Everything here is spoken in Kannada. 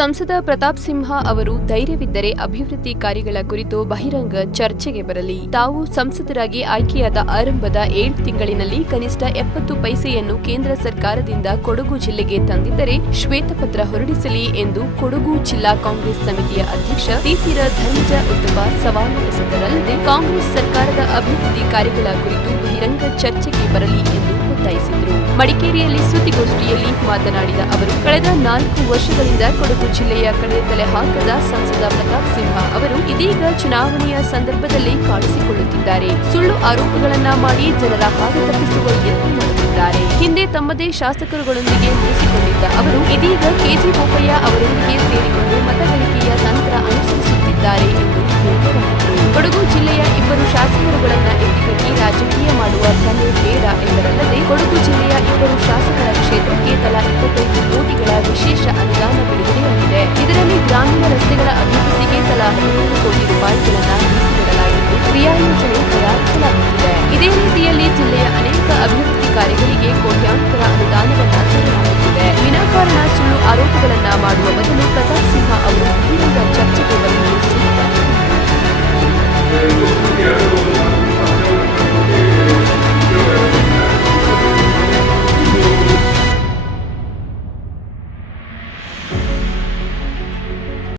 ಸಂಸದ ಪ್ರತಾಪ್ ಸಿಂಹ ಅವರು ಧೈರ್ಯವಿದ್ದರೆ ಅಭಿವೃದ್ಧಿ ಕಾರ್ಯಗಳ ಕುರಿತು ಬಹಿರಂಗ ಚರ್ಚೆಗೆ ಬರಲಿ. ತಾವು ಸಂಸದರಾಗಿ ಆಯ್ಕೆಯಾದ ಆರಂಭದ 7 ತಿಂಗಳಿನಲ್ಲಿ ಕನಿಷ್ಠ 70 ಪೈಸೆಯನ್ನು ಕೇಂದ್ರ ಸರ್ಕಾರದಿಂದ ಕೊಡಗು ಜಿಲ್ಲೆಗೆ ತಂದಿದ್ದರೆ ಶ್ವೇತಪತ್ರ ಹೊರಡಿಸಲಿ ಎಂದು ಕೊಡಗು ಜಿಲ್ಲಾ ಕಾಂಗ್ರೆಸ್ ಸಮಿತಿಯ ಅಧ್ಯಕ್ಷ ತೀತೀರ ಧರ್ಮಜ ಉತ್ತಮ ಸವಾಲು ಎಸೆದರಲ್ಲದೆ ಕಾಂಗ್ರೆಸ್ ಸರ್ಕಾರದ ಅಭಿವೃದ್ಧಿ ಕಾರ್ಯಗಳ ಕುರಿತು ಬಹಿರಂಗ ಚರ್ಚೆಗೆ ಬರಲಿ ಎಂದು ಒತ್ತಾಯಿಸಿದರು. ಮಡಿಕೇರಿಯಲ್ಲಿ ಸುದ್ದಿಗೋಷ್ಠಿಯಲ್ಲಿ ಮಾತನಾಡಿದ ಅವರು, ಕಳೆದ 4 ವರ್ಷಗಳಿಂದ ಕೊಡಗು ಜಿಲ್ಲೆಯ ಕಡೆ ತಲೆ ಹಾಕದ ಸಂಸದ ಪ್ರತಾಪ್ ಸಿಂಹ ಅವರು ಇದೀಗ ಚುನಾವಣೆಯ ಸಂದರ್ಭದಲ್ಲಿ ಕಾಣಿಸಿಕೊಳ್ಳುತ್ತಿದ್ದಾರೆ. ಸುಳ್ಳು ಆರೋಪಗಳನ್ನ ಮಾಡಿ ಜನರ ಹಾದಿ ತಪ್ಪಿಸುವ ಯತ್ನ ಮಾಡುತ್ತಿದ್ದಾರೆ. ಹಿಂದೆ ತಮ್ಮದೇ ಶಾಸಕರುಗಳೊಂದಿಗೆ ಮುಗಿಸಿಕೊಂಡಿದ್ದ ಅವರು ಇದೀಗ ಕೆಜಿ ಬೋಪಯ್ಯ ಅವರೊಂದಿಗೆ ಸೇರಿಕೊಂಡು ಮತಗಳಿಕೆಯ ತಂತ್ರ ಅನುಸರಿಸುತ್ತಿದ್ದಾರೆ ಎಂದು ವ್ಯಂಗ್ಯವಾಡಿದರು. ಕೊಡಗು ಜಿಲ್ಲೆಯ 2 ಶಾಸಕರುಗಳನ್ನ ಎತ್ತಿಕಟ್ಟಿ ರಾಜಕೀಯ ಮಾಡುವ ಕ್ರಮ ಬೇಡ ಎಂದರಲ್ಲದೆ ಕೊಡಗು ಜಿಲ್ಲೆಯ 2 ಶಾಸಕರ ಕ್ಷೇತ್ರಕ್ಕೆ ತಲಾ 25 ಕೋಟಿಗಳ ವಿಶೇಷ ಅನುದಾನ ಬಿಡುಗಡೆಯಾಗಿದೆ. ಇದರಲ್ಲಿ ಗ್ರಾಮೀಣ ರಸ್ತೆಗಳ ಅಭಿವೃದ್ಧಿಗೆ ತಲಾ 13 ಕೋಟಿ ರೂಪಾಯಿಗಳನ್ನು ಮೀಸಲಿಡಲಾಗಿದ್ದು ಕ್ರಿಯಾಯೋಜನೆ ತಯಾರಿಸಲಾಗುತ್ತಿದೆ. ಇದೇ ರೀತಿಯಲ್ಲಿ ಜಿಲ್ಲೆಯ ಅನೇಕ ಅಭಿವೃದ್ಧಿ ಕಾರ್ಯಗಳಿಗೆ ಕೋಟ್ಯಾಂತರ ಅನುದಾನವನ್ನು ತರಲಾಗುತ್ತಿದೆ.